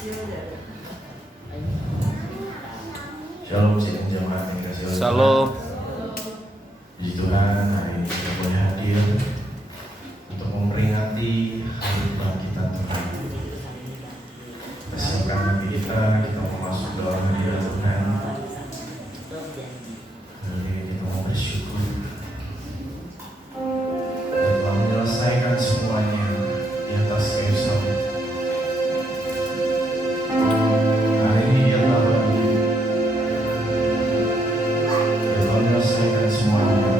Shalom sidang jemaat yang kasih Allah. Shalom. Puji Tuhan, hari ini kita boleh hadir untuk memperingati hari kebangkitan Tuhan. Kita siapkan hati kita mau masuk dalam hadirat Tuhan. Hari ini kita mau bersyukur dan telah menyelesaikan semuanya di atas kayu salib. Hari ini dia telah menyelesaikan semuanya.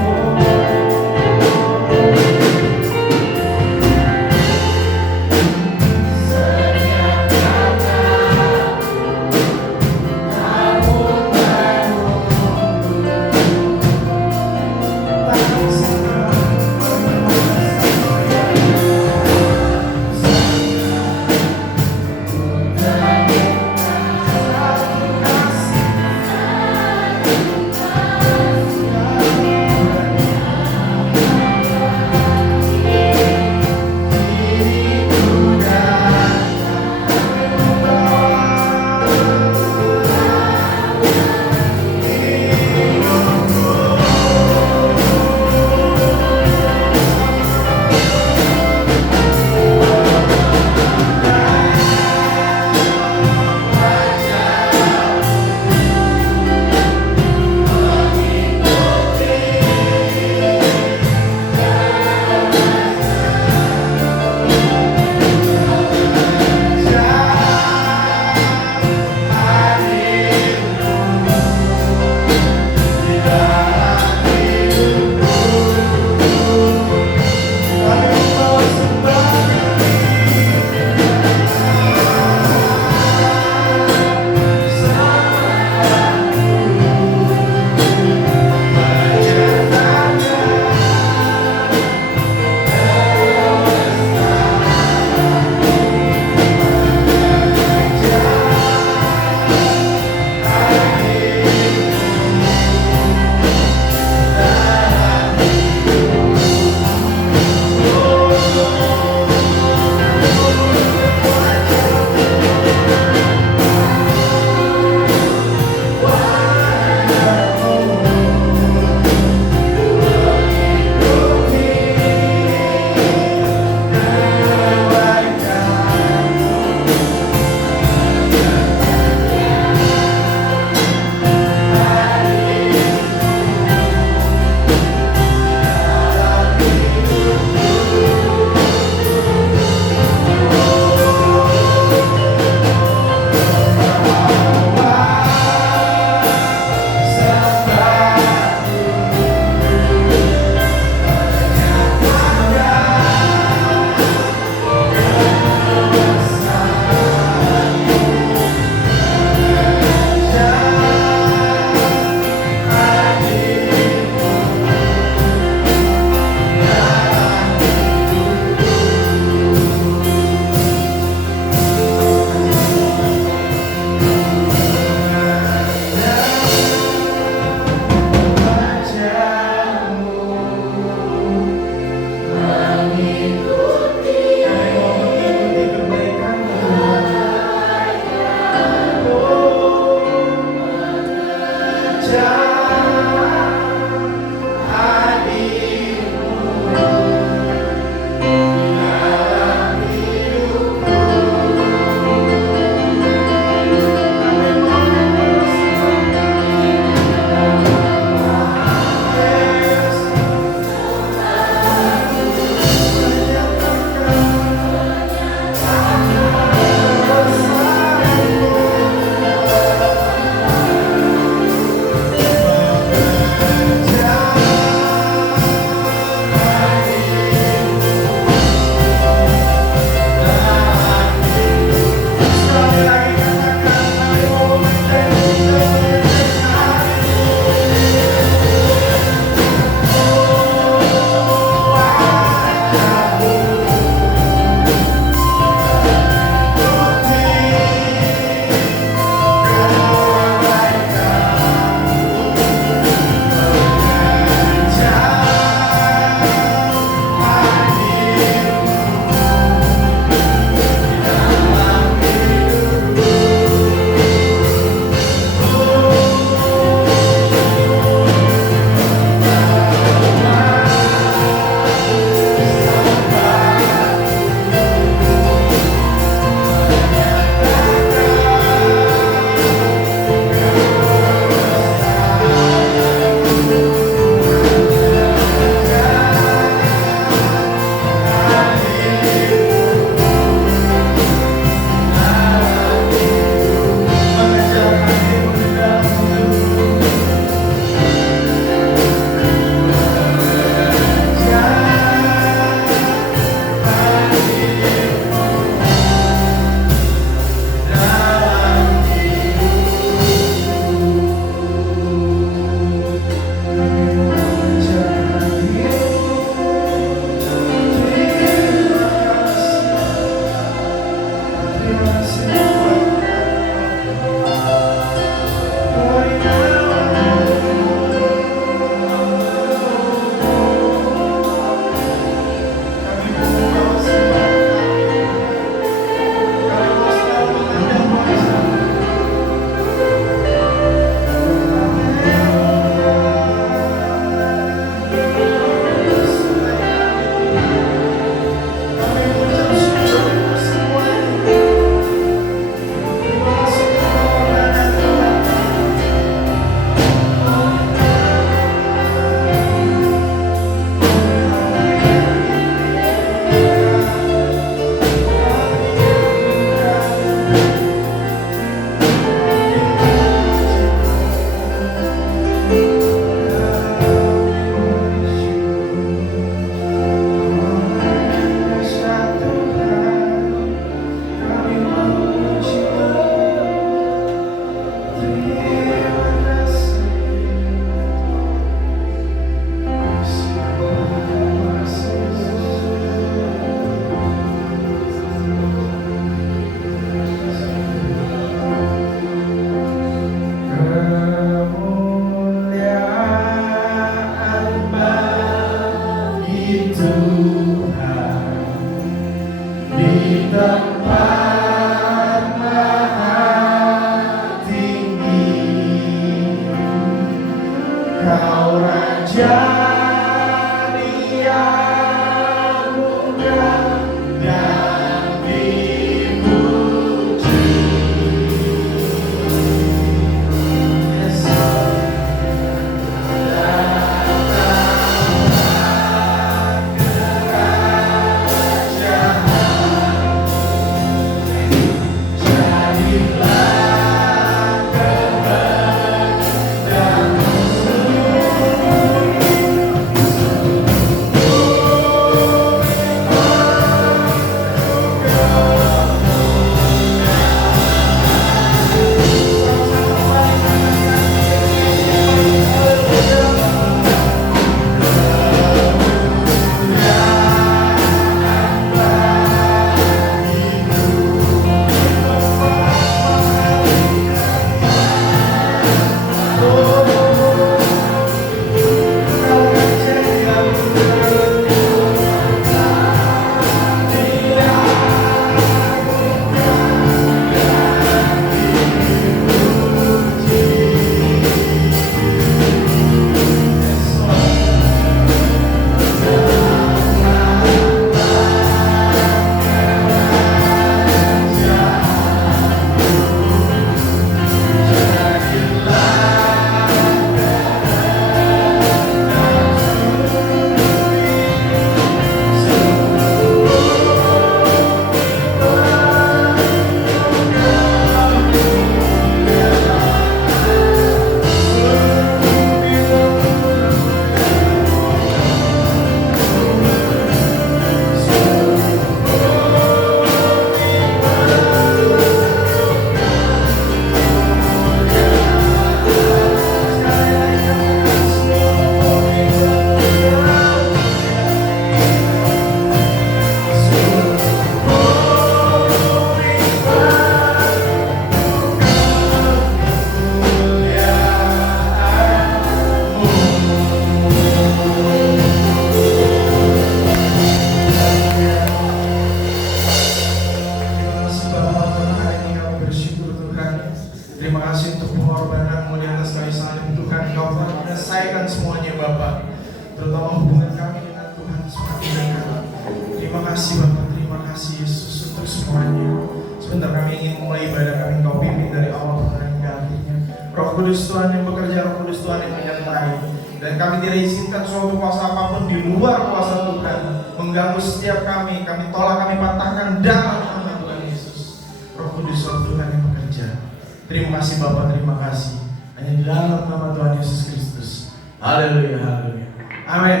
Terima kasih Bapak, terima kasih. Hanya di dalam nama Tuhan Yesus Kristus. Haleluya, haleluya. Amin.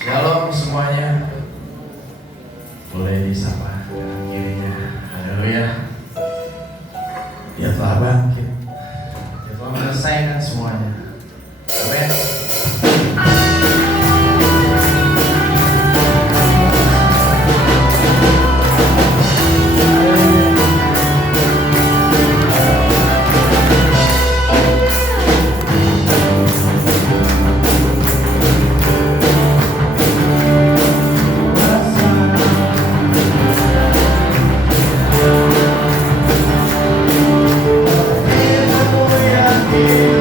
Shalom semuanya. Boleh disapa kanan kirinya. Haleluya. Dia telah bangkit. Dia telah menyelesaikan semuanya. Amin. Yeah.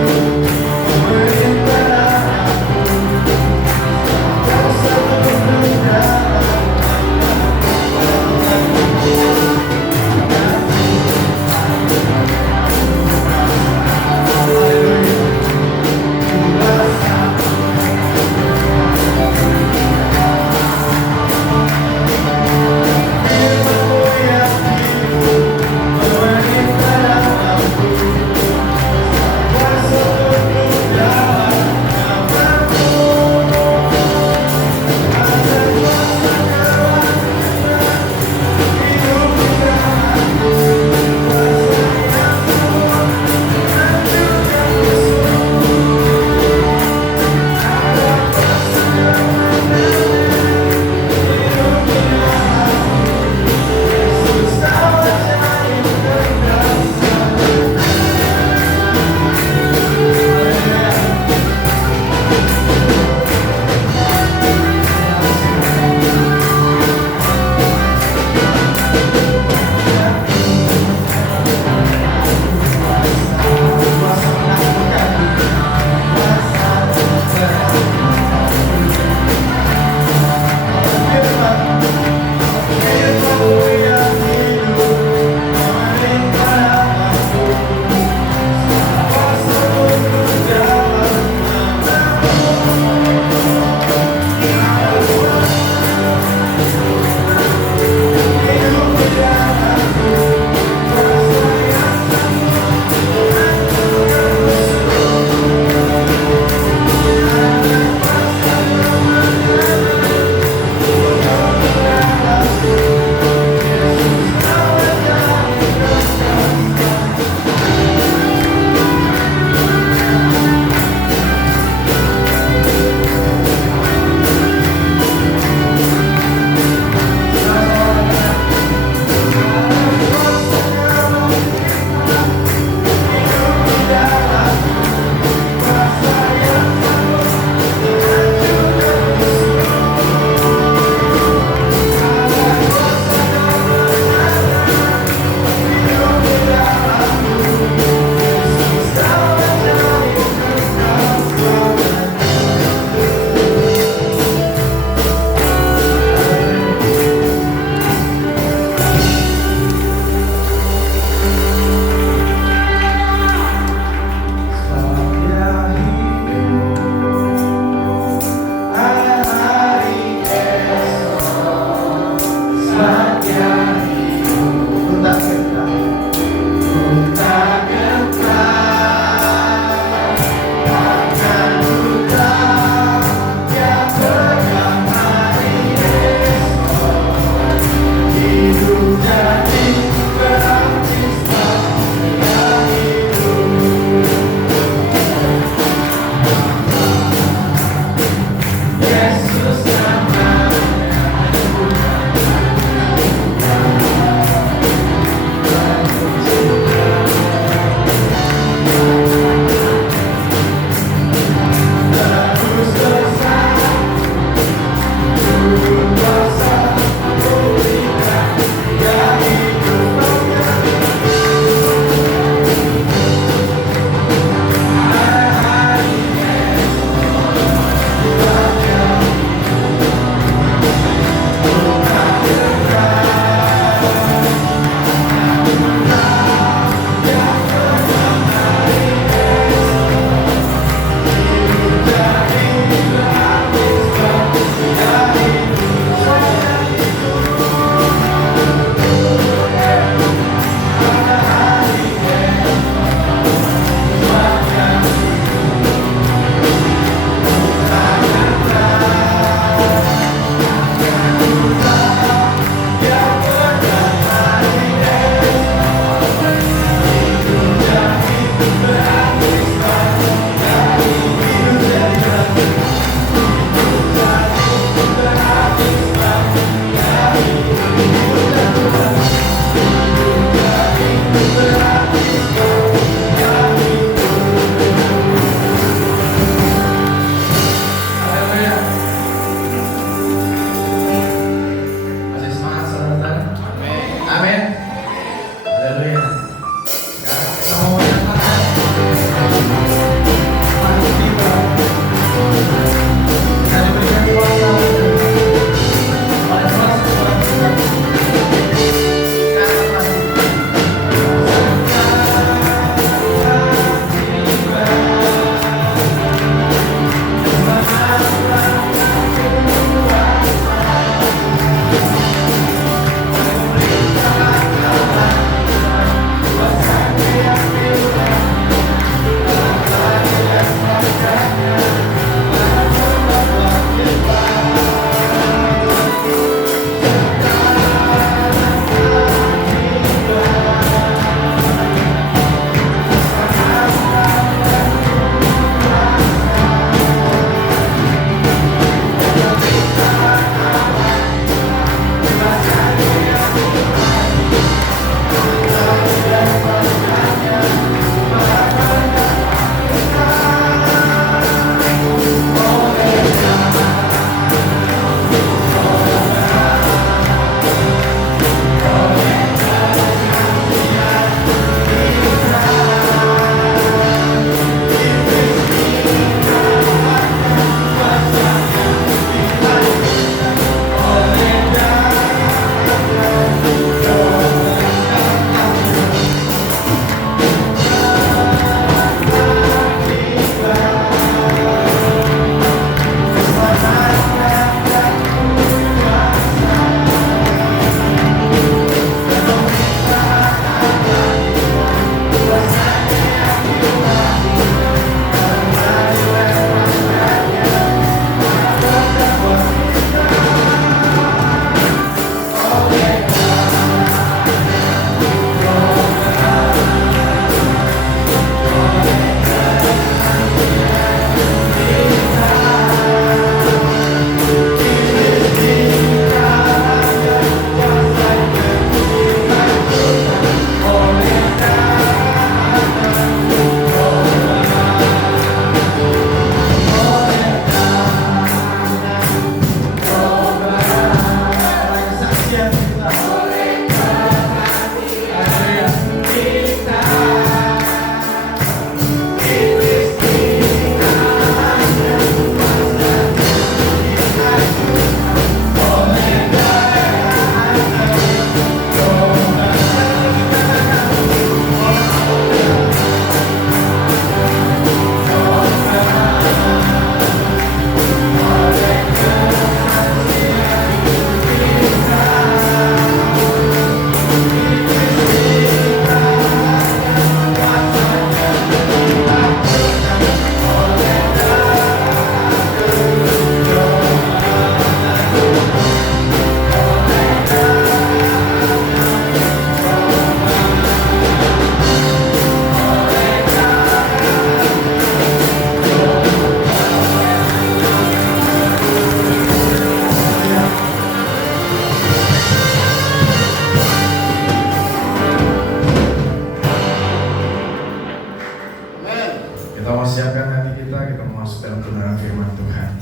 Kita mau siapkan hati kita mau masuk dalam kebenaran firman Tuhan.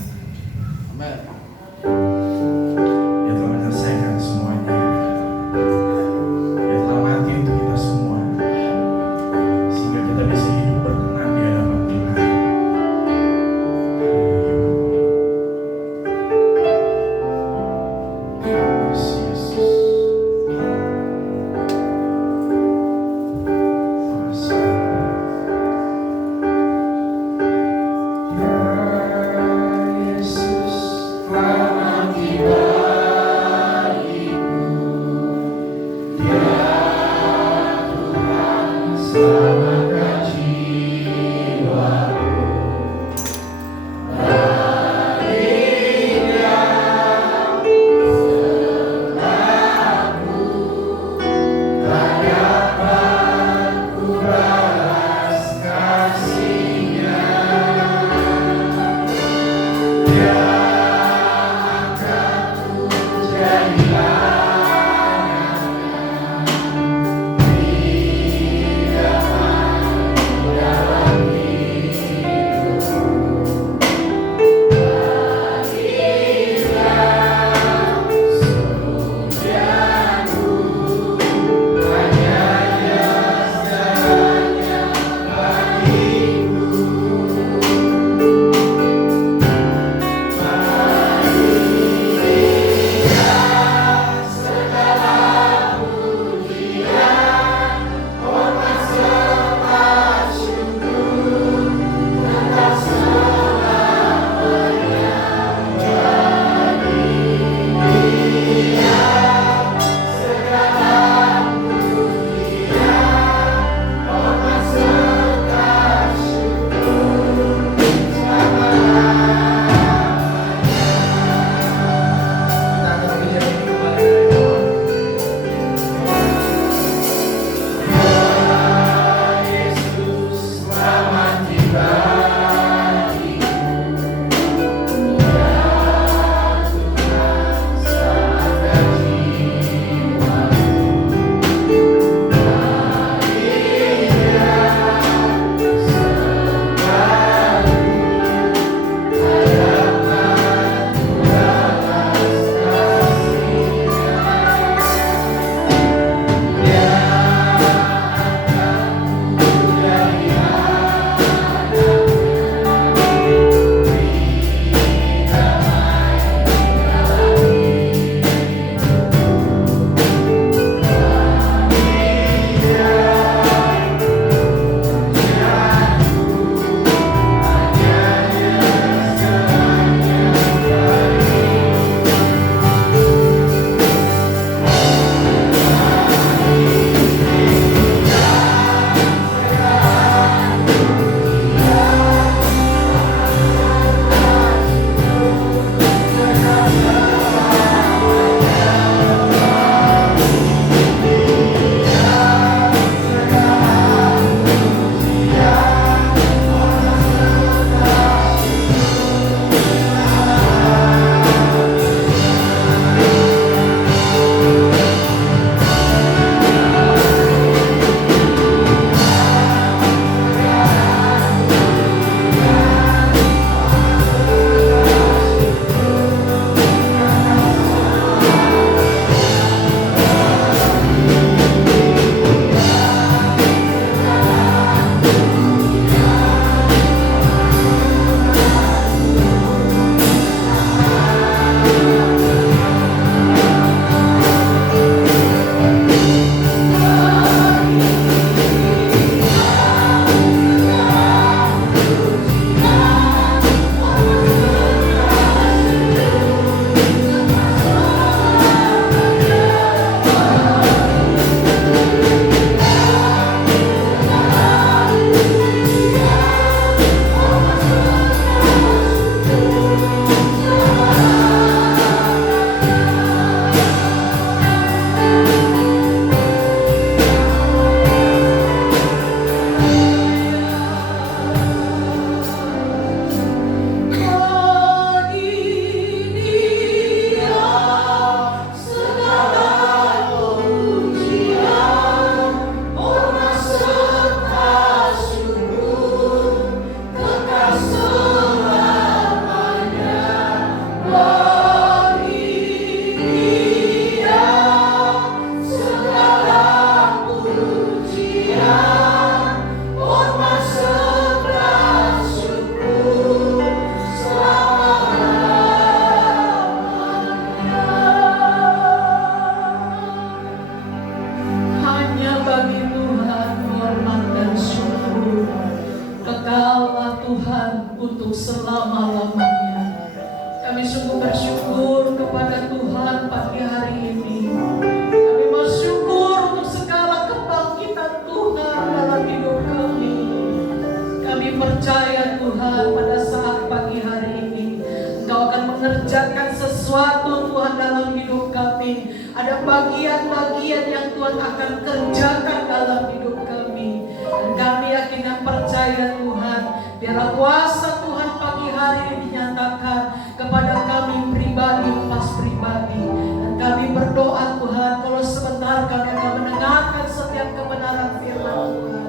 Amin. Dia telah menyelesaikan semuanya. Dia telah mati untuk kita semua, sehingga kita bisa hidup berkenan di hadapan Tuhan. Yes, Yesus. Ya Yesus telah selama-lamanya. Kami sungguh bersyukur kepada Tuhan pagi hari ini. Kami bersyukur untuk segala kebangkitan Tuhan dalam hidup kami. Kami percaya Tuhan pada saat pagi hari ini Engkau akan mengerjakan sesuatu Tuhan dalam hidup kami. Ada bagian-bagian yang Tuhan akan kerjakan dalam hidup kami. Dan kami yakin dan percaya Tuhan, biarlah kuasa Tuhan pagi hari ini dinyatakan kepada kami pribadi, pas pribadi. Dan kami berdoa Tuhan, kalau sebentar kami akan mendengarkan setiap kebenaran firman Tuhan.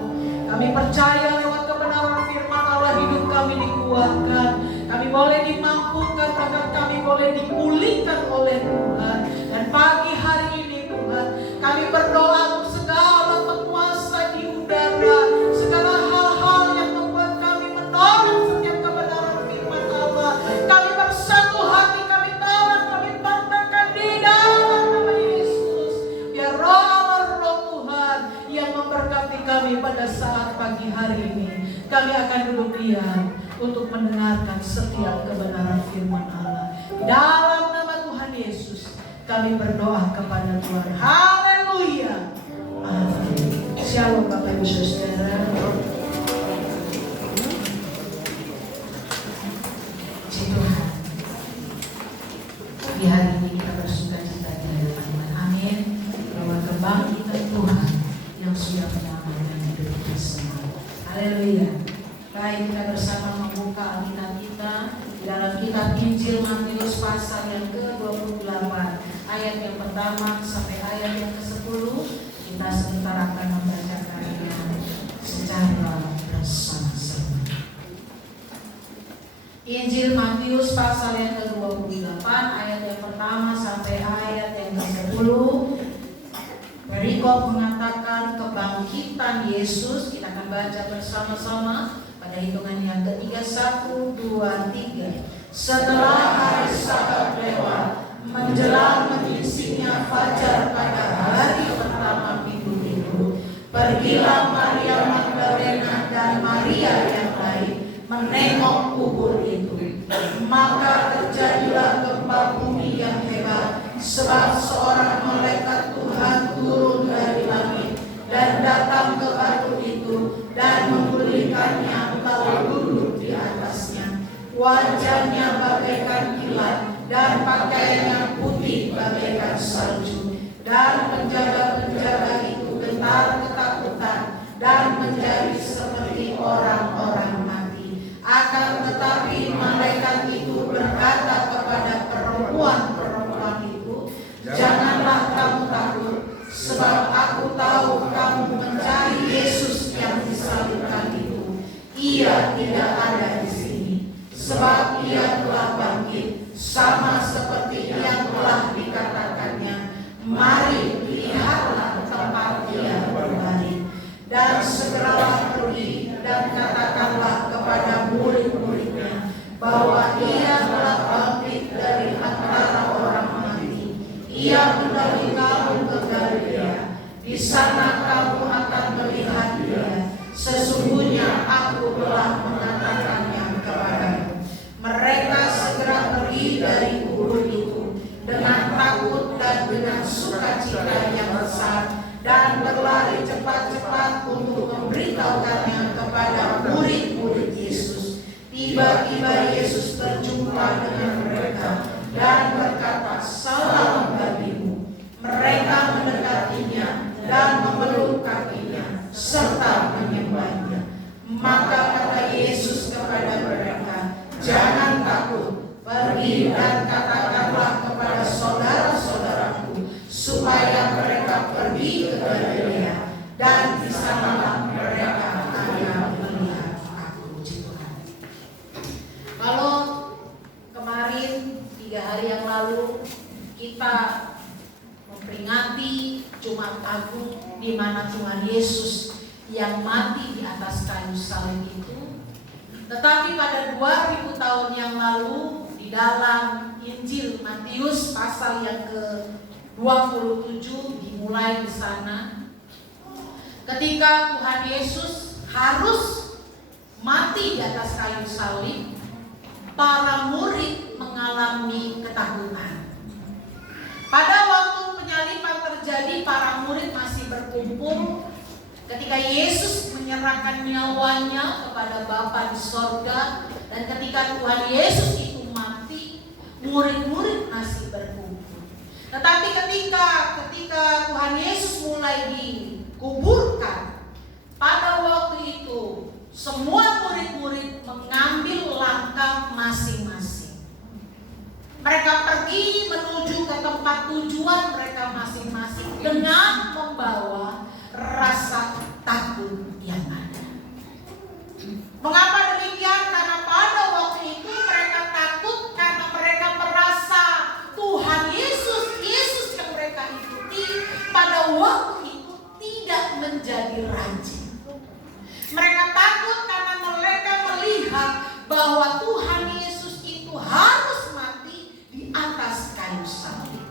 Kami percaya lewat kebenaran firman Allah hidup kami dikuatkan. Kami boleh dimampukan, bahkan kami boleh dipulihkan oleh Tuhan. Dan pagi hari ini Tuhan, kami berdoa untuk segala penguasa di udara, segala hal-hal yang membuat kami menolak setiap kebenaran firman Allah. Kami bersatu hati, kami tolak, kami banggakan di dalam nama Yesus. Biar roh Tuhan yang memberkati kami pada saat pagi hari ini. Kami akan duduk diam untuk mendengarkan setiap kebenaran firman Allah. Dalam nama Tuhan Yesus kami berdoa kepada Tuhan. Haleluya. Amin. Shalom Bapak Ibu Saudara. Puji Tuhan. Di hari ini kita bersuka cita di hadapan Tuhan. Amin. Bahwa kebangkitan Tuhan yang sudah menyelamatkan hidup kita semua. Haleluya. Baik, kita bersama membuka Alkitab kita dalam kitab Injil Matius pasal yang ke-28 ayat yang pertama sampai ayat yang ke-10. Kita sebentar akan membacakannya secara bersama-sama. Injil Matius pasal yang ke-28 ayat yang pertama sampai ayat yang ke-10. Perikop mengatakan kebangkitan Yesus. Kita akan baca bersama-sama pada hitungan yang ketiga, 1, 2, 3. Setelah hari Sabat lewat, menjelang menyisinya fajar pada hari pertama minggu itu, pergilah Maria Magdalena dan Maria yang lain menengok kubur itu. Maka terjadilah gempa bumi yang hebat, sebab seorang malaikat Tuhan turun dari langit dan datang ke batu itu dan memulihkannya lalu duduk di atasnya. Wajahnya bagaikan kilat dan pakaiannya putih bagaikan salju. Dan penjaga-penjaga itu gentar ketakutan dan menjadi seperti orang-orang mati. Akan tetapi malaikat itu berkata kepada perempuan-perempuan itu, janganlah kamu takut, sebab aku tahu kamu mencari Yesus yang disalibkan itu. Ia tidak ada di sini, sebab ia telah bangkit, sama seperti yang telah dikatakannya. Mari lihatlah tempat ia berbalik. Dan segeralah pergi dan katakanlah kepada murid-muridnya bahwa ia telah bangkit dari antara orang mati. Ia menarik kamu ke Galilea. Di sana kamu akan melihat dia. Sesungguhnya aku telah mengatakannya kepadamu. Mereka segera pergi dari kubur itu dengan takut dan dengan sukacita yang besar, dan berlari cepat-cepat untuk memberitahukannya kepada murid-murid Yesus. Tiba-tiba Yesus berjumpa dengan mereka dan berkata, salam bagimu. Mereka mendekatinya dan memeluk kakinya serta menyembahnya. Maka kata Yesus kepada mereka, jangan takut, pergi dan katakanlah kepada saudara-saudaraku supaya mereka pergi ke Galilea, dan di sanalah mereka akan melihat aku. Puji Tuhan. Kalau kemarin 3 hari yang lalu kita memperingati Jumat Agung, di mana Tuhan Yesus yang mati di atas kayu salib itu. Tetapi pada 2000 tahun yang lalu, di dalam Injil Matius pasal yang ke-27 dimulai di sana, ketika Tuhan Yesus harus mati di atas kayu salib, para murid mengalami ketakutan. Pada waktu penyaliban terjadi, para murid masih berkumpul. Ketika Yesus menyerahkan nyawanya kepada Bapa di sorga, dan ketika Tuhan Yesus itu mati, murid-murid masih berkumpul. Tetapi ketika Tuhan Yesus mulai dikuburkan, pada waktu itu semua murid-murid mengambil langkah masing-masing. Mereka pergi menuju ke tempat tujuan mereka masing-masing dengan membawa rasa takut yang ada. Mengapa demikian? Karena pada waktu itu mereka takut karena mereka merasa Tuhan Yesus yang mereka ikuti pada waktu itu tidak menjadi raja. Mereka takut karena mereka melihat bahwa Tuhan Yesus itu harus mati di atas kayu salib.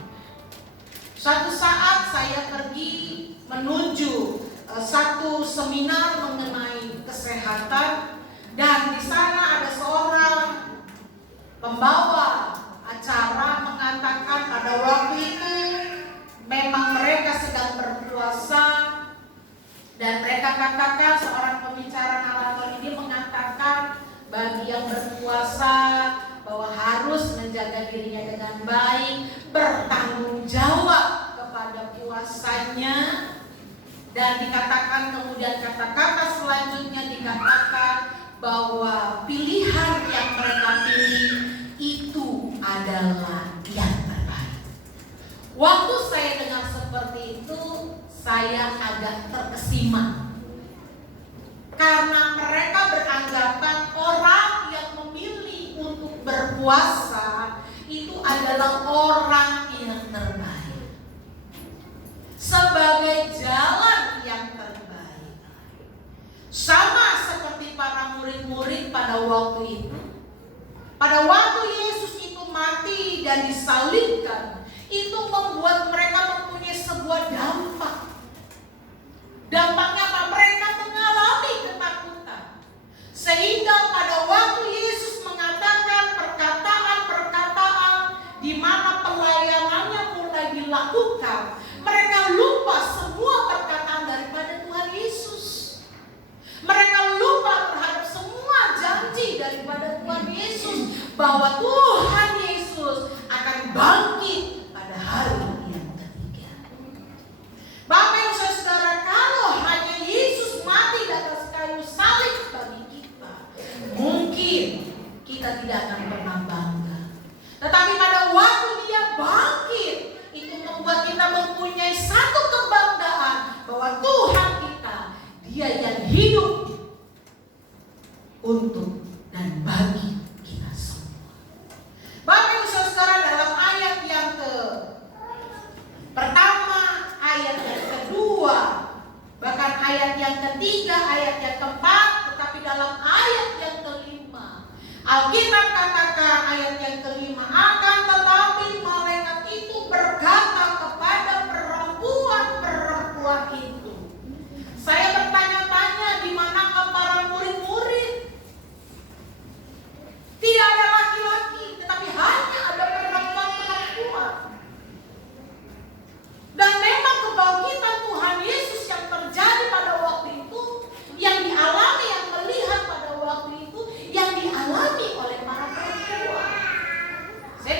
Suatu saat saya pergi menuju satu seminar mengenai kesehatan, dan di sana ada seorang pembawa acara mengatakan pada waktu itu memang mereka sedang berpuasa, dan mereka katakan, seorang pembicara narator ini mengatakan bagi yang berpuasa bahwa harus menjaga dirinya dengan baik, bertanggung jawab kepada puasanya. Dan dikatakan kemudian kata-kata selanjutnya dikatakan bahwa pilihan yang mereka pilih itu adalah yang terbaik. Waktu saya dengar seperti itu, saya agak terkesima. Karena mereka beranggapan orang yang memilih untuk berpuasa itu adalah orang yang terbaik. Sebagai jalan yang terbaik. Sama seperti para murid-murid pada waktu itu. Pada waktu Yesus itu mati dan disalibkan, itu membuat mereka mempunyai sebuah dampak. Dampaknya apa? Mereka mengalami ketakutan. Sehingga pada waktu Yesus mengatakan perkataan-perkataan di mana pelayanannya mulai dilakukan, mereka lupa semua perkataan daripada Tuhan Yesus. Mereka lupa terhadap semua janji daripada Tuhan Yesus, bahwa Tuhan Yesus akan bangkit pada hari yang ketiga. Bapak Ibu Saudara, kalau hanya Yesus mati di atas kayu salib bagi kita, mungkin kita tidak akan pernah bangga. Tetapi pada waktu Dia bangkit, itu membuat kita mempunyai satu kebanggaan bahwa Tuhan kita, Dia yang hidup untuk dan bagi kita semua. Bapak Ibu Saudara, dalam ayat yang pertama, ayat yang kedua, bahkan ayat yang ketiga, ayat yang keempat, tetapi dalam ayat yang kelima, Alkitab katakan ayat yang kelima, akan tetapi malaikat itu berkata kepada perempuan-perempuan itu. Saya bertanya-tanya, di manakah para murid-murid? Tidak ada laki-laki, tetapi hanya ada perempuan-perempuan. Dan memang kebangkitan Tuhan Yesus yang terjadi pada waktu itu, yang dialami, yang melihat pada waktu itu, yang dialami oleh para perempuan. Saya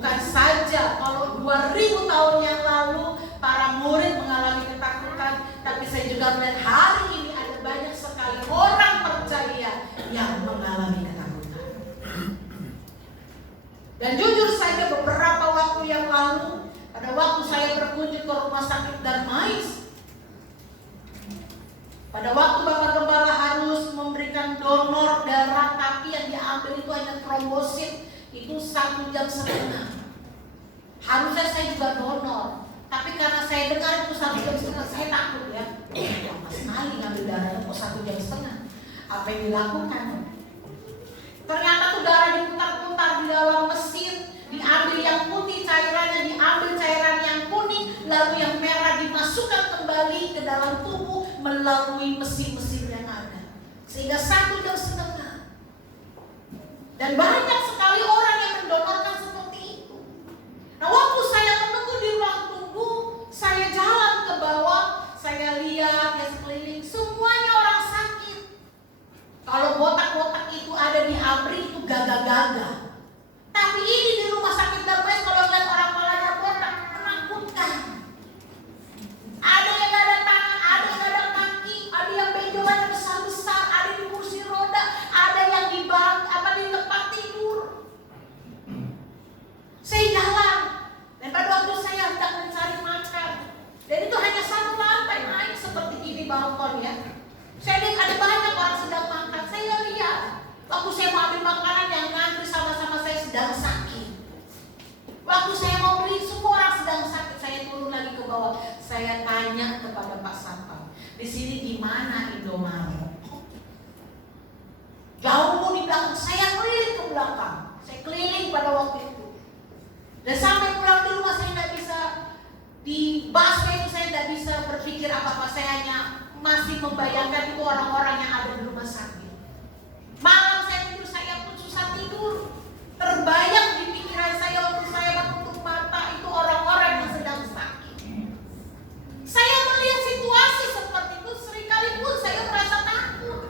Bukan saja kalau 2000 tahun yang lalu para murid mengalami ketakutan, tapi saya juga melihat hari ini ada banyak sekali orang percaya yang mengalami ketakutan. Dan jujur saja beberapa waktu yang lalu, pada waktu saya berkunjung ke rumah sakit Darmais, pada waktu Bapak Gembala harus memberikan donor darah, tapi yang diambil itu hanya trombosit, itu 1,5 jam. Harusnya saya juga donor, tapi karena saya dengar itu 1,5 jam, saya takut ya. Lama sekali ngambil darahnya kok 1,5 jam. Apa yang dilakukan? Ternyata tuh darah diputar-putar di dalam mesin, diambil yang putih cairannya, diambil cairan yang kuning, lalu yang merah dimasukkan kembali ke dalam tubuh melalui mesin-mesin yang ada, sehingga 1,5 jam. Dan banyak sekali orang yang mendonorkan seperti itu. Nah, waktu saya menunggu di ruang tunggu, saya jalan ke bawah, saya lihat ya sekeliling, semuanya orang sakit. Kalau botak-botak itu ada di ABRI itu gagah-gagah. Tapi ini di rumah sakit Darmais kalau lihat orang palanya botak, menakutkan. Ada yang gak ada tangan, ada yang gak ada kaki, ada yang benjolannya besar-besar, ada di kursi roda, ada yang di tempat tidur. Saya jalan, dan pada waktu saya hendak mencari makan, dan itu hanya 1 lantai naik seperti ini balkon ya. Saya lihat ada banyak orang sedang makan. Saya lihat waktu saya mau ambil makanan yang ngantri sama-sama saya sedang sakit. Waktu saya mau beli semua orang sedang sakit. Saya turun lagi ke bawah. Saya tanya kepada Pak Satpam, di sini gimana Indomaret? Jauh di belakang. Saya keliling ke belakang. Saya keliling pada waktu itu. Dan sampai pulang di rumah saya tidak bisa, di busway itu saya tidak bisa berpikir apa-apa. Saya hanya masih membayangkan itu orang-orang yang ada di rumah sakit. Malam saya tidur, saya pun susah tidur. Terbayang di pikiran saya waktu saya menutup mata itu orang-orang yang sedang sakit. Saya melihat situasi seperti itu, seringkali pun saya merasa takut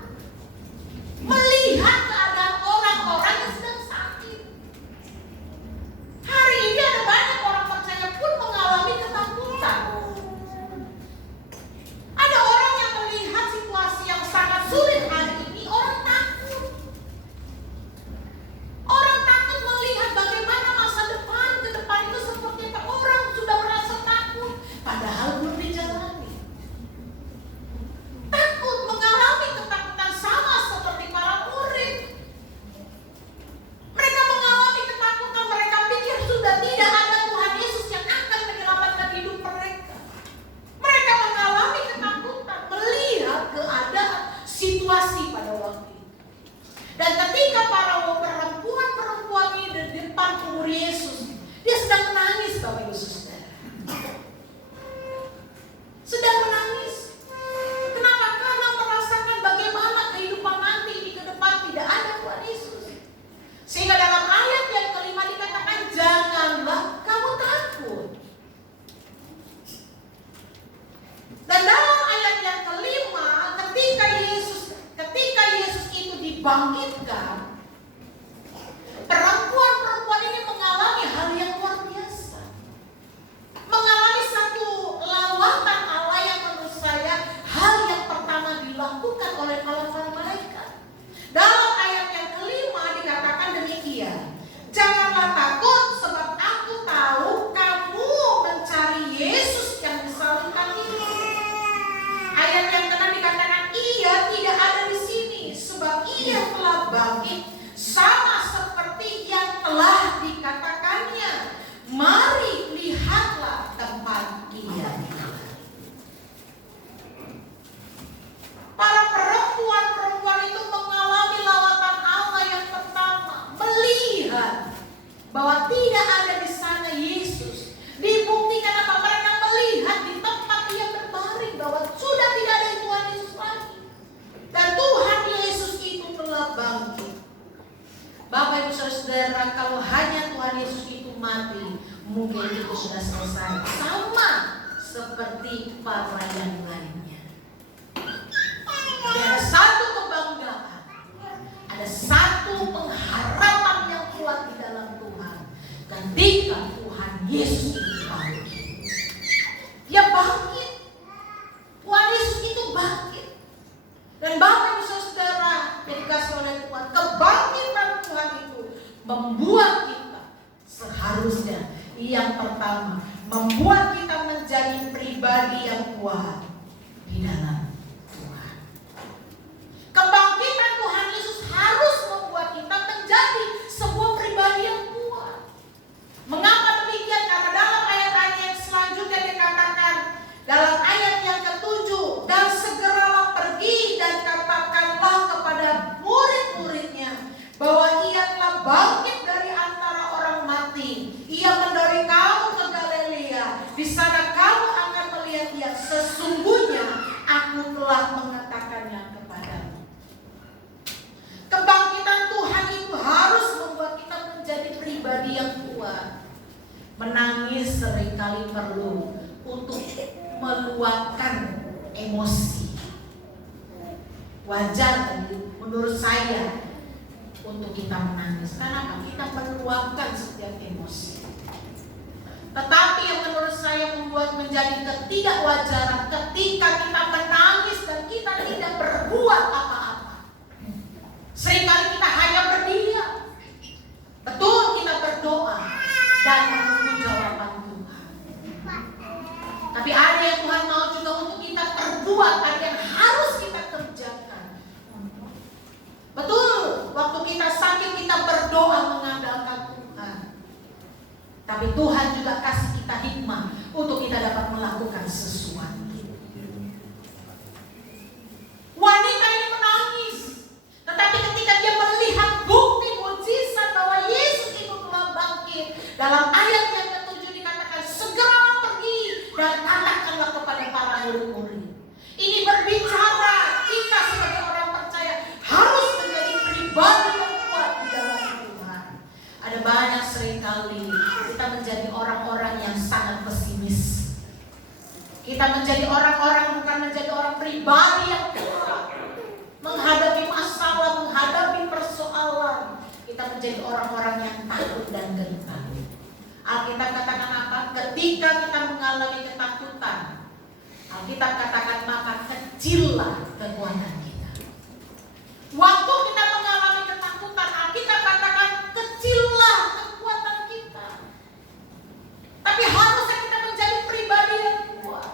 melihat keadaan orang-orang yang sedang sakit. Hari ini ada banyak orang percaya pun mengalami ketakutan. Ada orang yang melihat situasi yang sangat sulit hari ini, orang takut. Orang takut melihat bagaimana masa depan ke depan itu seperti apa. Orang sudah merasa takut, padahal belum dijalani. Takut, mengalami ketakutan sama seperti para murid. Mereka mengalami ketakutan, mereka pikir sudah tidak ada Tuhan Yesus yang akan menyelamatkan hidup mereka. Mereka mengalami ketakutan melihat keadaan situasi pada waktu itu. Dan ketika para perempuan-perempuan ini di depan kubur Yesus, dia sedang menangis, Bapak Ibu Saudara. Sedang menangis. Kenapa? Karena merasakan bagaimana kehidupan nanti di ke depan tidak ada Tuhan Yesus. Sehingga dalam ayat yang kelima dikatakan, janganlah kamu takut. Dan dalam ayat yang kelima, ketika Yesus itu dibangkitkan, perempuan-perempuan ini mengalami hal yang luar biasa. Mengalami satu lawatan Allah yang menurut saya hal yang pertama dilakukan oleh para malaikat. Dalam ayat yang kelima dikatakan demikian, janganlah takut sebab aku tahu kamu mencari Yesus yang disalibkan itu. Ayat yang keenam dikatakan, ia tidak ada di sini sebab ia telah bangkit sama seperti yang telah dikatakannya. Mari lihatlah tempat ia. Para perempuan-perempuan itu mengalami lawatan Allah yang pertama, melihat bahwa tidak ada di sana Yesus. Dibuktikan apa? Mereka melihat di tempat ia berbaring bahwa sudah tidak ada Tuhan Yesus lagi. Dan Tuhan Yesus itu telah bangkit. Bapak Ibu Saudara, kalau hanya Tuhan Yesus itu mati, mungkin itu sudah selesai. Sama seperti para yang lainnya. Ada satu kebanggaan, ada satu pengharapan yang kuat di dalam Tuhan. Dan ketika Tuhan Yesus itu bangkit. Dia bangkit. Tuhan Yesus itu bangkit. Dan Bapak Ibu Saudara yang dikasih oleh Tuhan, kebangkitan Tuhan itu membuat kita seharusnya yang pertama, membuat kita menjadi pribadi yang kuat di dalam Tuhan. Kebangkitan Tuhan Yesus harus membuat kita menjadi sebuah pribadi yang kuat. Mengapa demikian? Karena dalam ayat-ayat yang selanjutnya dikatakan, dalam ayat yang ke-7, dan segeralah pergi dan katakanlah kepada murid-muridnya bahwa ia telah bangkit dari antara orang mati. Ia mendorong kamu ke Galilea. Di sana kamu akan melihat dia. Sesungguhnya aku telah mengatakannya kepadamu. Kebangkitan Tuhan itu harus membuat kita menjadi pribadi yang kuat. Menangis seringkali perlu untuk meluapkan emosi. Wajar menurut saya untuk kita menangis. Kenapa? Kita meluapkan setiap emosi. Tetapi yang menurut saya membuat menjadi ketidakwajaran ketika kita menangis dan kita tidak berbuat apa-apa. Seringkali kita hanya berdiam. Betul, kita berdoa dan menunggu jawaban Tuhan. Tapi ada yang Tuhan mau juga untuk kita perbuat, ada yang harus kita kerjakan. Betul, waktu kita sakit kita berdoa mengandalkan Tuhan. Tapi Tuhan juga kasih kita hikmah untuk kita dapat melakukan sesuatu. Wanita ini menangis, tetapi ketika dia melihat bukti mukjizat bahwa Yesus itu telah bangkit, dalam ayat yang ke-7 dikatakan, segeralah pergi dan katakanlah kepada para murid-murid. Ini berbicara kita sebagai orang percaya harus menjadi pribadi yang kuat di dalam Tuhan. Ada banyak seringkali kita menjadi orang-orang yang sangat pesimis. Kita menjadi orang-orang, bukan menjadi orang pribadi yang kuat. Menghadapi masalah, menghadapi persoalan, kita menjadi orang-orang yang takut dan gentar. Alkitab katakan apa? Ketika kita mengalami ketakutan, Alkitab katakan maka kecillah kekuatan kita. Waktu kita mengalami ketakutan, Alkitab katakan kecillah kekuatan kita. Tapi harusnya kita menjadi pribadi yang kuat.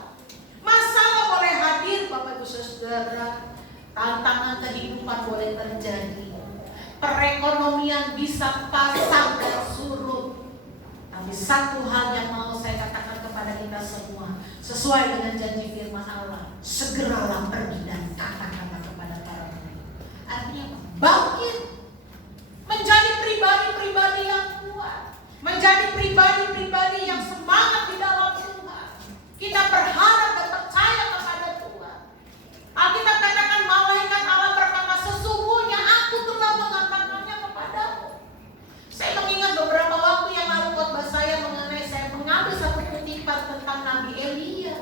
Masalah boleh hadir, Bapak Ibu Saudara, tantangan kehidupan boleh terjadi, perekonomian bisa pasang dan surut. Tapi satu hal yang mau saya katakan kepada kita semua, sesuai dengan janji firman Allah, segeralah pergi dan katakanlah kepada para murid. Artinya bangkit, menjadi pribadi-pribadi yang kuat, menjadi pribadi-pribadi yang semangat di dalam Tuhan. Kita berharap dan percaya kepada Tuhan. Alkitab katakan malaikat Allah berkata, sesungguhnya aku telah mengatakannya kepadamu. Saya mengingat beberapa waktu yang lalu khotbah saya mengenai, saya mengambil satu kutipan tentang Nabi Elia.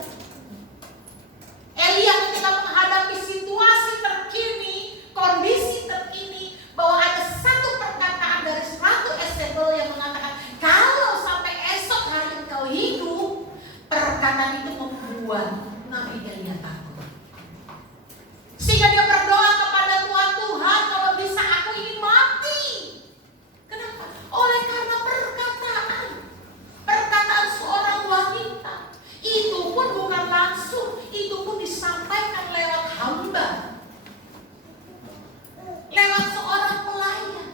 Elia ketika menghadapi situasi terkini, kondisi terkini, bahwa ada satu perkataan dari Ratu Isabel yang mengatakan, kalau sampai esok hari engkau hidup, perkataan itu membuat Nabi Elia takut. Sehingga dia berdoa kepada Tuhan, Tuhan kalau bisa aku ingin mati. Kenapa? Oleh karena perkataan seorang wanita. Itu pun bukan langsung, itu pun disampaikan lewat hamba, lewat seorang pelayan.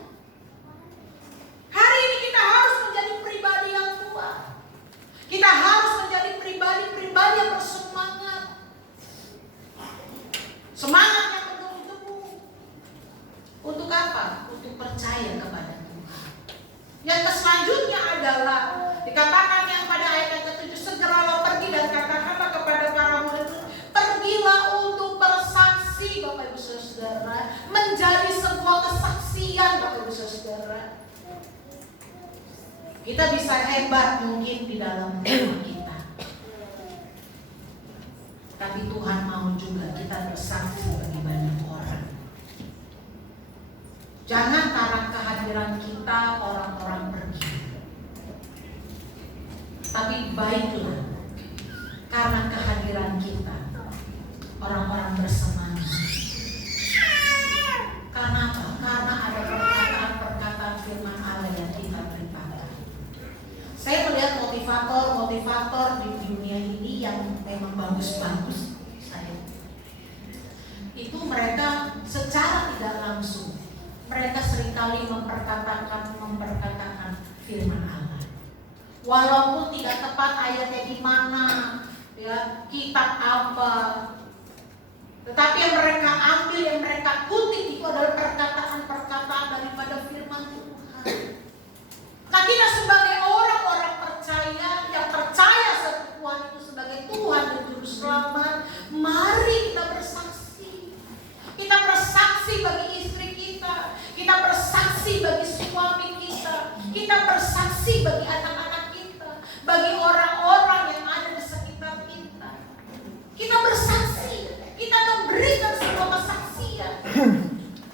Hari ini kita harus menjadi pribadi yang kuat. Kita harus menjadi pribadi-pribadi yang bersemangat. Semangat yang berdebu-debu. Untuk apa? Untuk percaya kepada Tuhan. Yang selanjutnya adalah dikatakan yang pada ayat yang ke-7, segeralah pergi dan katakanlah kepada para murid, pergilah untuk bersaksi, Bapak Ibu Saudara, menjadi sebuah kesaksian, Bapak Ibu Saudara. Kita bisa hebat mungkin di dalam rumah kita, tapi Tuhan mau juga kita bersaksi bagi banyak orang. Jangan karena kehadiran kita orang-orang pergi. Tapi baiklah, karena kehadiran kita, orang-orang bersemangat. Karena apa? Karena ada perkataan-perkataan firman Allah yang kita berikan. Saya melihat motivator di dunia ini yang memang bagus-bagus. Itu mereka secara tidak langsung, mereka seringkali memperkatakan firman Allah. Walaupun tidak tepat ayatnya di mana, ya, kitab apa, tetapi yang mereka ambil, yang mereka kutip itu adalah perkataan-perkataan daripada firman Tuhan. Nah, kita sebagai orang-orang percaya yang percaya satu Tuhan itu sebagai Tuhan dan Juru Selamat, mari kita bersaksi. Kita bersaksi bagi istri kita bersaksi bagi suami kita bersaksi bagi anak-anak kita, bagi orang-orang yang ada di sekitar kita. Kita bersaksi, kita memberikan sebuah kesaksian.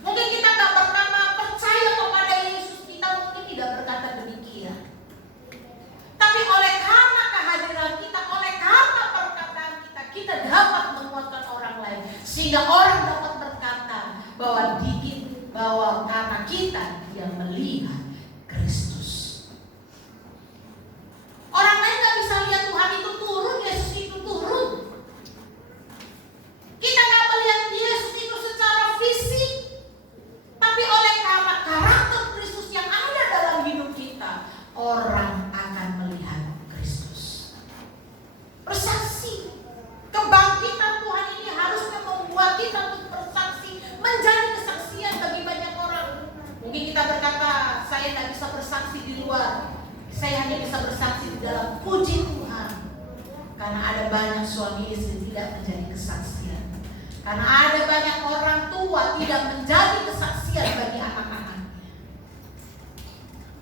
Mungkin kita gak pertama percaya kepada Yesus, kita mungkin tidak berkata demikian. Tapi oleh karena kehadiran kita, oleh karena perkataan kita dapat menguatkan orang lain. Sehingga orang dapat berkata bahwa karena kita yang melihat Kristus. Orang lain gak bisa lihat Tuhan itu turun, Yesus itu turun. Kita gak melihat Yesus itu secara fisik, tapi oleh karena karakter Kristus yang ada dalam hidup kita, orang akan melihat Kristus. Bersaksi. Kebangkitan Tuhan ini harusnya membuat kita untuk bersaksi, menjadi kesaksian bagi banyak orang. Mungkin kita berkata, saya tidak bisa bersaksi di luar, saya hanya bisa bersaksi di dalam. Puji Tuhan, karena ada banyak suami istri tidak menjadi kesaksian, karena ada banyak orang tua tidak menjadi kesaksian bagi anak-anaknya.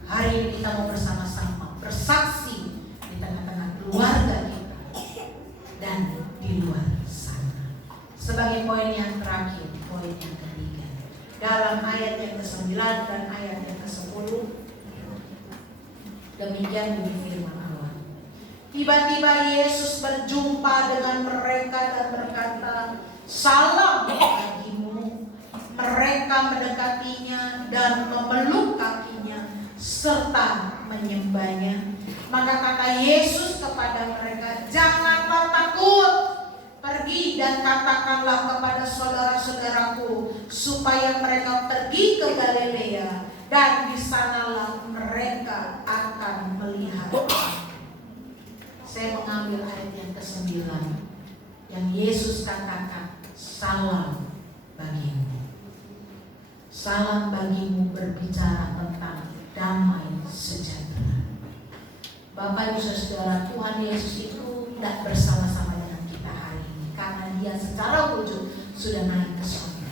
Hari ini kita mau bersama-sama bersaksi di tengah-tengah keluarga kita dan di luar sana. Sebagai poin yang terakhir, poin yang ketiga, dalam ayat yang ke-9 dan ayat yang ke-10, demikian bunyi firman Allah. Tiba-tiba Yesus berjumpa dengan mereka dan berkata, "Salam bagimu." Mereka mendekatinya dan memeluk kakinya serta menyembahnya. Maka kata Yesus kepada mereka, "Janganlah takut. Pergi dan katakanlah kepada saudara-saudaraku supaya mereka pergi ke Galilea, dan di sanalah mereka akan melihat." Saya mengambil ayat yang ke-9 yang Yesus katakan, "Salam bagimu." Salam bagimu berbicara tentang damai sejahtera. Bapak Ibu Saudara, Tuhan Yesus itu tidak bersama-sama dengan kita hari ini, karena Dia secara wujud sudah naik ke surga.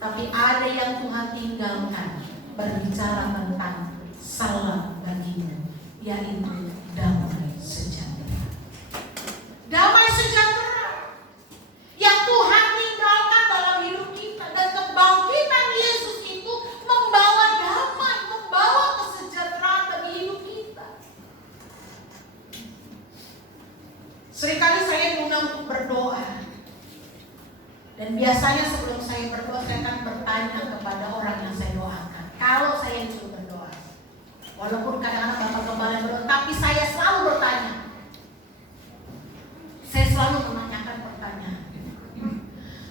Tapi ada yang Tuhan tinggalkan, berbicara tentang salam bagimu, yaitu damai sejahtera. Damai sejahtera yang Tuhan tinggalkan dalam hidup kita, dan kebangkitan Yesus itu membawa damai, membawa kesejahteraan bagi hidup kita. Seringkali saya diundang untuk berdoa, dan biasanya sebelum saya berdoa, saya akan bertanya kepada orang yang saya doakan. Kalau saya disuruh berdoa, walaupun kadang-kadang Bapak Gembala berdoa, tapi saya selalu bertanya. Saya selalu menanyakan pertanyaan,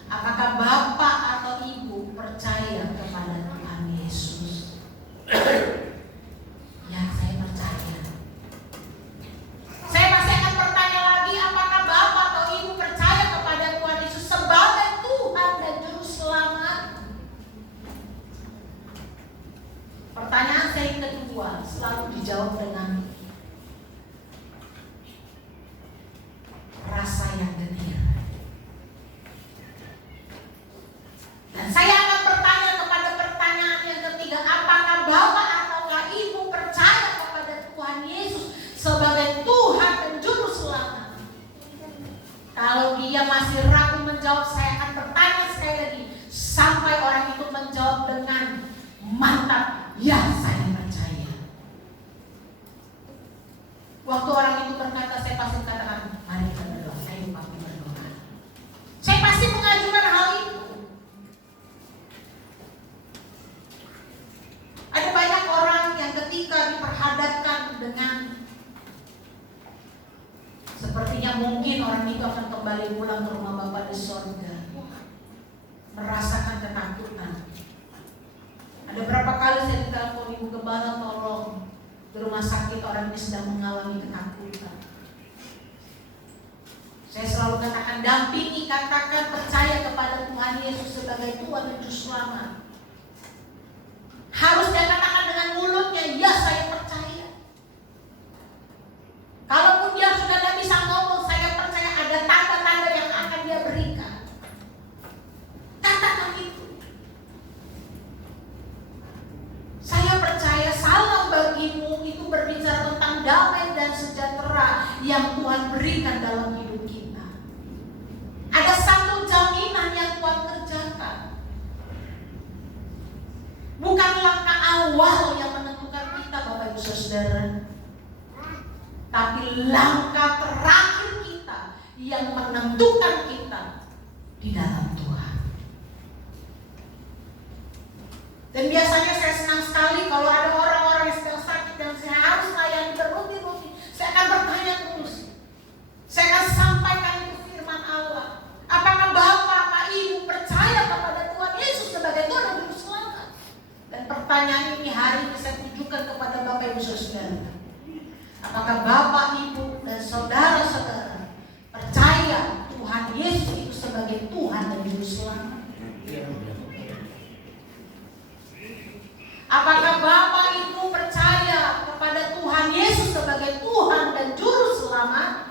apakah Bapak atau Ibu percaya kepada Tuhan Yesus? Ya, saya percaya. Saya masih akan bertanya lagi, apakah Bapak atau Ibu percaya kepada Tuhan Yesus sebagai Tuhan dan Juru Selamat? Pertanyaan saya kedua selalu dijawab dengan rasa yang getir. Dan saya akan bertanya kepada pertanyaan yang ketiga, apakah Bapak ataukah Ibu percaya kepada Tuhan Yesus sebagai Tuhan dan Juru Selamat? Kalau dia masih ragu menjawab, saya akan bertanya sekali lagi sampai orang itu menjawab dengan mantap, ya saya percaya. Waktu orang itu berkata, saya pasti katakan, mari kita berdoa, ayo papi berdoa. Saya pasti mengajukan hal itu. Ada banyak orang yang ketika diperhadapkan dengan sepertinya mungkin orang itu akan kembali pulang ke rumah Bapa di sorga, merasakan ketakutan. Ada berapa kali saya ditelepon, Ibu Gembala tolong, di rumah sakit orang ini sedang mengalami ketakutan. Saya selalu katakan, dampingi, katakan, percaya kepada Tuhan Yesus sebagai Tuhan dan Juru Selamat. Harus dia katakan dengan mulutnya, ya saya percaya. Kalaupun dia sudah tidak bisa ngomong, saya percaya ada tanda-tanda yang akan dia berikan. Katakan itu. Saya percaya salam bagimu itu berbicara tentang damai dan sejahtera yang Tuhan berikan dalam hidup kita. Ada satu jaminan yang Tuhan kerjakan. Bukan langkah awal yang menentukan kita, Bapak Ibu Saudara, tapi langkah terakhir kita yang menentukan kita di dalam Tuhan. Dan biasanya saya senang sekali kalau ada orang-orang yang sedang sakit dan saya harus layani berhenti-henti. Saya akan bertanya terus. Saya akan sampaikan itu firman Allah. Apakah Bapak, Pak, Ibu percaya kepada Tuhan Yesus sebagai Tuhan dan Juru Selamat? Dan pertanyaan ini hari ini saya tujukan kepada Bapak Ibu Saudara. Apakah Bapak, Ibu, dan saudara-saudara percaya Tuhan Yesus itu sebagai Tuhan dan Juru Selamat? Apakah Bapak, Ibu percaya kepada Tuhan Yesus sebagai Tuhan dan Juru Selamat?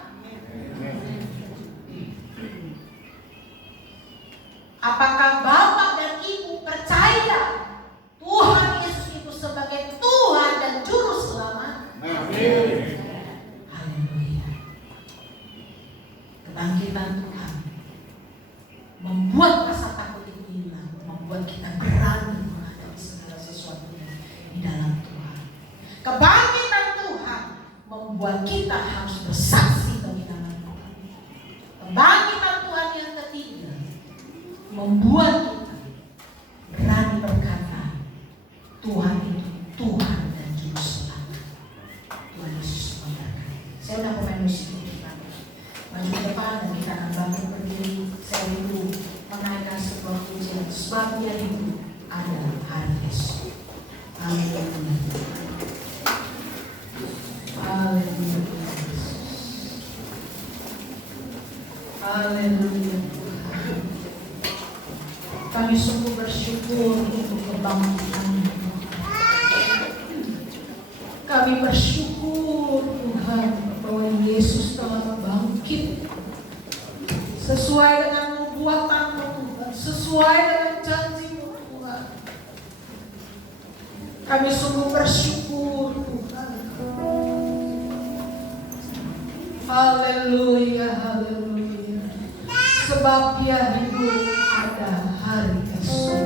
Apakah Bapak dan Ibu percaya Tuhan Yesus itu sebagai Tuhan dan Juru Selamat? Amin. Haleluya. Kebangkitan Tuhan membuat rasa takut itu hilang, membuat kita berani menghadapi segala sesuatu di dalam Tuhan. Kebangkitan Tuhan membuat kita harus bersaksi bagi nama Tuhan. Kebangkitan Tuhan yang ketiga membuat kita berani berkata, Tuhan itu Tuhan dan Juru Selamat. Tuhan Yesus memberkati. Saya udah pemain musik kita maju ke depan dan kita akan bangkit berdiri. Saya dulu menaikkan sebuah pujian, sebab dia hidup ada hari esok. Haleluya. Haleluya. Haleluya Tuhan. Kami sungguh bersyukur untuk kebangkitan. Kami bersyukur Tuhan bahwa Yesus telah bangkit sesuai dengan nubuatan-Mu Tuhan, sesuai dengan janji-Mu Tuhan. Kami sungguh bersyukur Tuhan. Haleluya, haleluya. Sebab Dia hidup ada hari esok.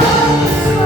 Yesus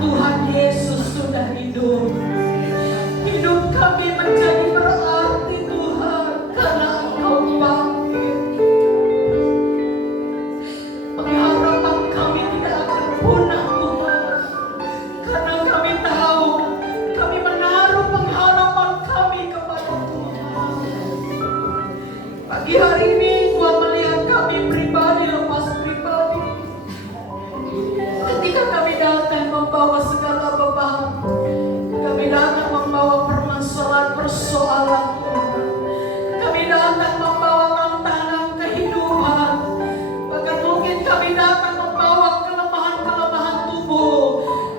Tuhan Yesus sudah hidup. Hidup kami menjadi berarti Tuhan karena Engkau bangkit. Pengharapan kami tidak akan punah Tuhan, karena kami tahu kami menaruh pengharapan kami kepada Tuhan. Pagi hari ini Tuhan melihat kami pribadi lepas pribadi. Ketika kami datang membawa segala beban, kami datang membawa permasalahan persoalan Tuhan, kami datang membawa tantangan kehidupan, bahkan mungkin kami datang membawa kelemahan-kelemahan tubuh.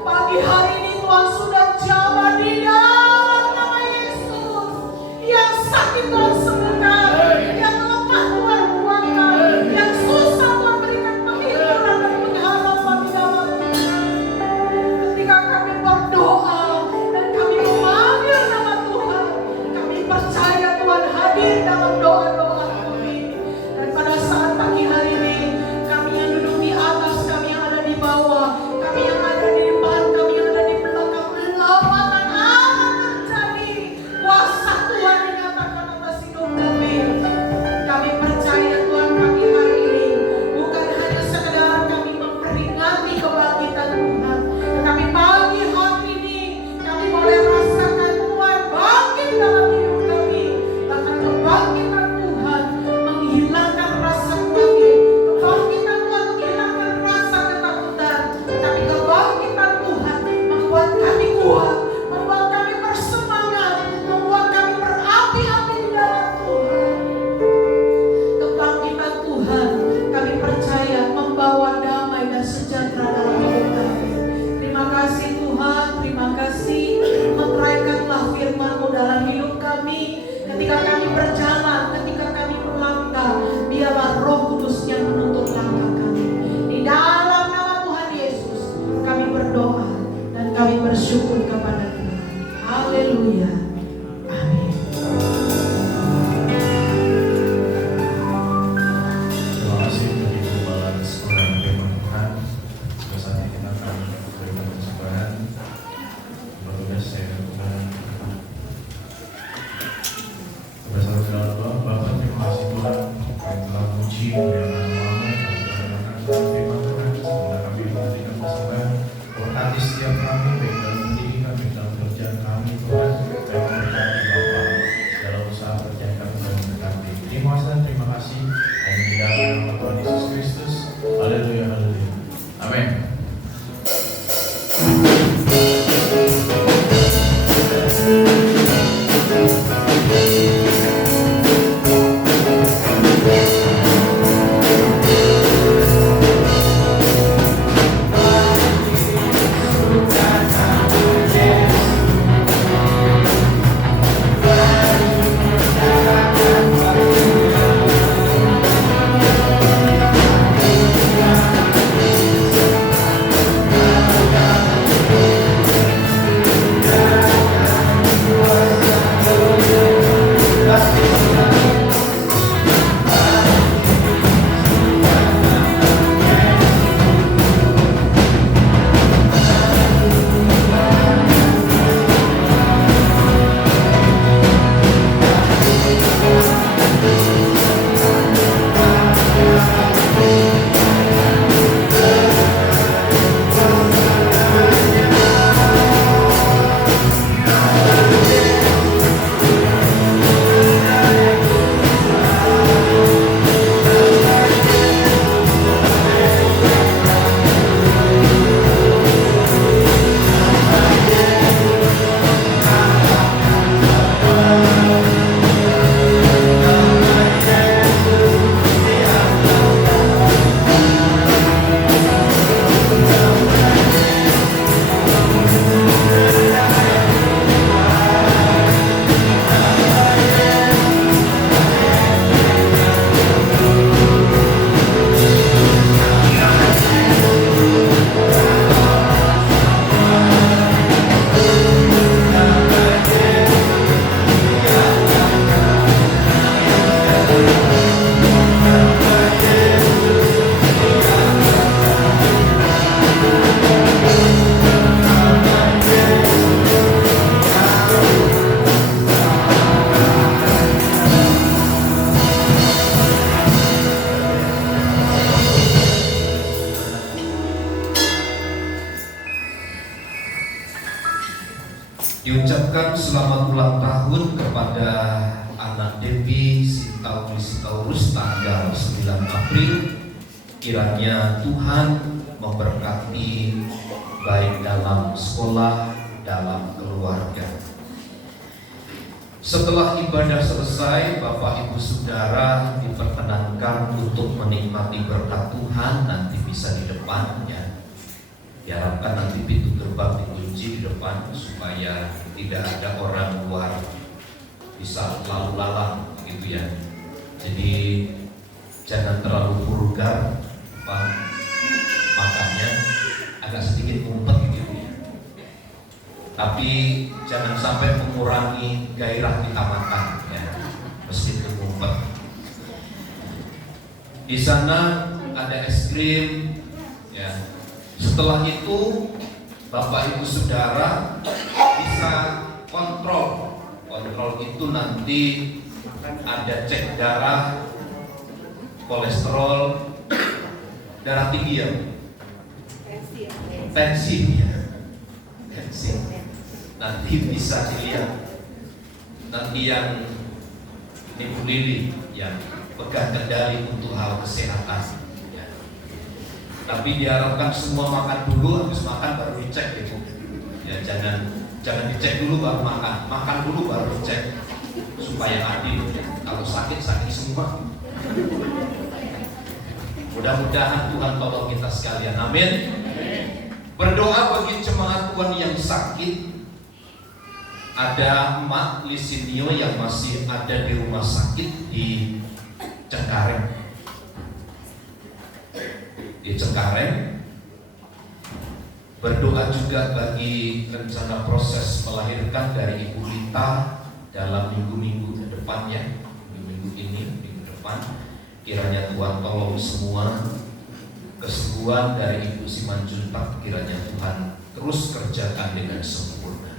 Pagi hari ini Tuhan sudah jamah di dalam nama Yesus. Yang sakit Tuhan sembuhkan, yang lemah Tuhan kuatkan, yang susah Tuhan berikan penghiburan dan pengharapan di dalam Tuhan. Ketika kami berdoa dan kami memanggil nama Tuhan, kami percaya Tuhan hadir dalam doa-doa kami. Dan pada saat pagi hari ini, kami yang duduk di atas Diucapkan selamat ulang tahun kepada anak Devi Sitaurus tanggal 9 April. Kiranya Tuhan memberkati baik dalam sekolah, dalam keluarga. Setelah ibadah selesai, Bapak Ibu Saudara diperkenankan untuk menikmati berkat Tuhan. Nanti bisa di depan ya. Diharapkan nanti pintu gerbang dikunci di depan supaya tidak ada orang luar bisa lalu lalang gitu ya. Jadi jangan terlalu vulgar makannya, agak sedikit ngumpet gitu ya. Tapi jangan sampai mengurangi gairah kita makan ya, meskipun ngumpet. Di sana ada es krim ya. Setelah itu Bapak Ibu Saudara bisa kontrol itu nanti ada cek darah, kolesterol, darah tinggi ya, tensi nanti bisa dilihat. Nanti yang Ibu Lili yang pegang kendali untuk hal kesehatan. Tapi diharapkan semua makan dulu, habis makan baru dicek gitu. Ya jangan dicek dulu baru makan dulu baru dicek supaya adil. Kalau sakit semua. Mudah-mudahan Tuhan tolong kita sekalian. Amin. Berdoa bagi jemaat Tuhan yang sakit. Ada Mak Lisinio yang masih ada di rumah sakit di Cengkareng. Berdoa juga bagi rencana proses melahirkan dari Ibu Lita dalam minggu-minggu ke depannya, minggu depan. Kiranya Tuhan tolong semua kesembuhan dari Ibu Simanjuntak, kiranya Tuhan terus kerjakan dengan sempurna.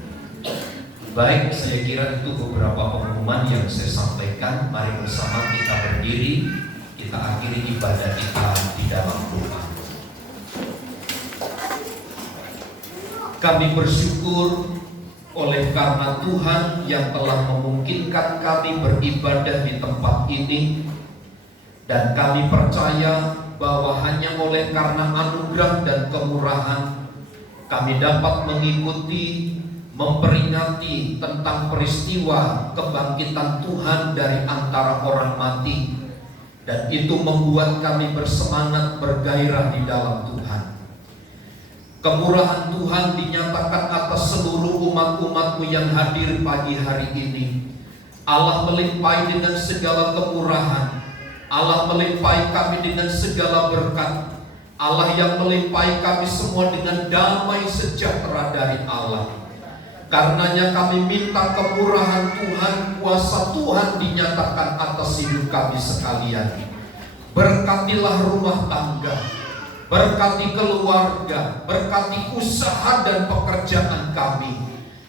Baik, saya kira itu beberapa pengumuman yang saya sampaikan. Mari bersama kita berdiri, kita akhiri ibadah kita di dalam doa. Kami bersyukur oleh karena Tuhan yang telah memungkinkan kami beribadah di tempat ini, dan kami percaya bahwa hanya oleh karena anugerah dan kemurahan kami dapat mengikuti, memperingati tentang peristiwa kebangkitan Tuhan dari antara orang mati, dan itu membuat kami bersemangat, bergairah di dalam Tuhan. Kemurahan Tuhan dinyatakan atas seluruh umat-umat-Mu yang hadir pagi hari ini. Allah melimpahi dengan segala kemurahan, Allah melimpahi kami dengan segala berkat, Allah yang melimpahi kami semua dengan damai sejahtera dari Allah. Karenanya kami minta kemurahan Tuhan, kuasa Tuhan dinyatakan atas hidup kami sekalian. Berkatilah rumah tangga, berkati keluarga, berkati usaha dan pekerjaan kami.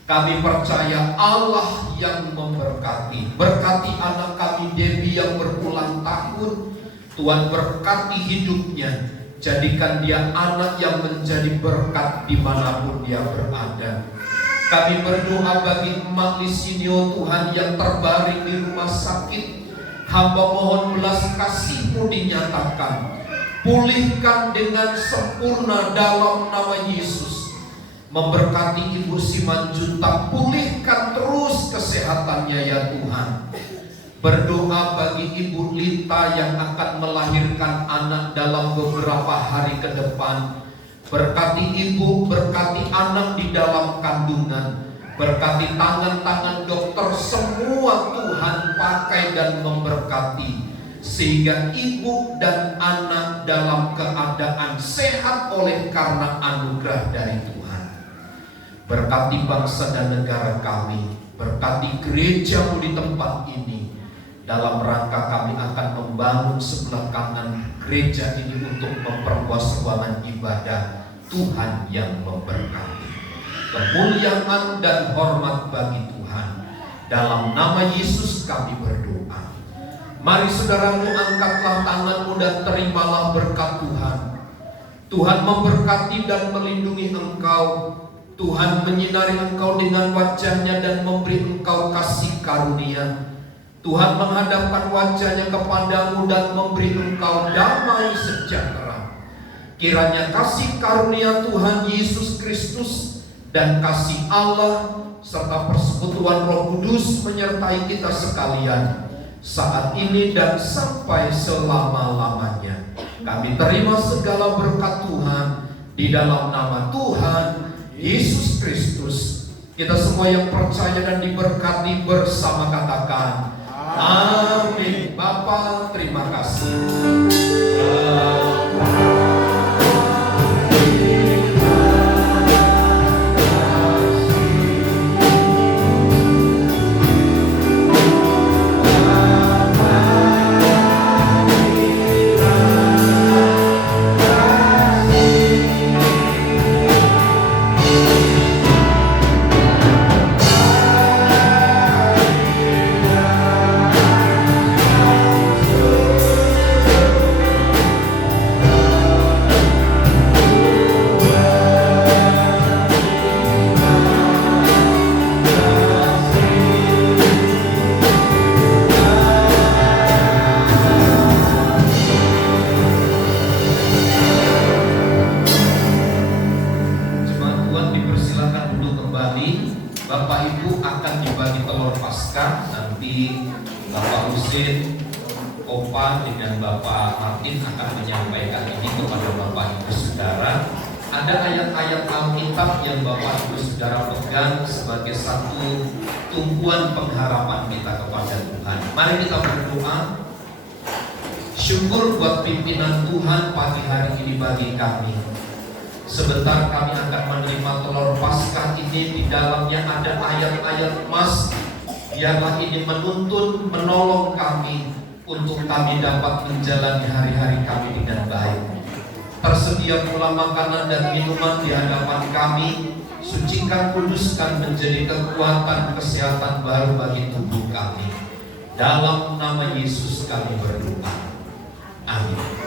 Kami percaya Allah yang memberkati. Berkati anak kami Debbie yang berulang tahun, Tuhan berkati hidupnya. Jadikan dia anak yang menjadi berkat dimanapun dia berada. Kami berdoa bagi Emak Lisinio Tuhan yang terbaring di rumah sakit. Hamba mohon belas kasih-Mu dinyatakan, pulihkan dengan sempurna dalam nama Yesus. Memberkati Ibu Simanjuntak, pulihkan terus kesehatannya ya Tuhan. Berdoa bagi Ibu Lita yang akan melahirkan anak dalam beberapa hari ke depan. Berkati ibu, berkati anak di dalam kandungan. Berkati tangan-tangan dokter, semua Tuhan pakai dan memberkati, sehingga ibu dan anak dalam keadaan sehat oleh karena anugerah dari Tuhan. Berkati bangsa dan negara kami, berkati gereja-Mu di tempat ini. Dalam rangka kami akan membangun sebelah kanan gereja ini untuk memperluas ruangan ibadah. Tuhan yang memberkati. Kemuliaan dan hormat bagi Tuhan. Dalam nama Yesus kami berdoa. Mari saudaramu, angkatlah tanganmu dan terimalah berkat Tuhan. Tuhan memberkati dan melindungi engkau. Tuhan menyinari engkau dengan wajah-Nya dan memberi engkau kasih karunia. Tuhan menghadapkan wajah-Nya kepadamu dan memberi engkau damai sejahtera. Kiranya kasih karunia Tuhan Yesus Kristus dan kasih Allah serta persekutuan Roh Kudus menyertai kita sekalian saat ini dan sampai selama-lamanya. Kami terima segala berkat Tuhan di dalam nama Tuhan Yesus Kristus. Kita semua yang percaya dan diberkati bersama katakan amin. Bapa, terima kasih. Bapak Ibu akan dibagi telur Paskah. Nanti Bapak Husin, Opa dengan Bapak Martin akan menyampaikan ini kepada Bapak Ibu Saudara. Ada ayat-ayat Alkitab yang Bapak Ibu Saudara pegang sebagai satu tumpuan pengharapan kita kepada Tuhan. Mari kita berdoa. Syukur buat pimpinan Tuhan pagi hari ini bagi kami. Sebentar kami akan menerima telur Paskah ini, di dalamnya ada ayat-ayat emas. Biarlah ini menuntun, menolong kami untuk kami dapat menjalani hari-hari kami dengan baik. Tersedia pula makanan dan minuman di hadapan kami. Sucikan, kuduskan menjadi kekuatan kesehatan baru bagi tubuh kami. Dalam nama Yesus kami berdoa. Amin.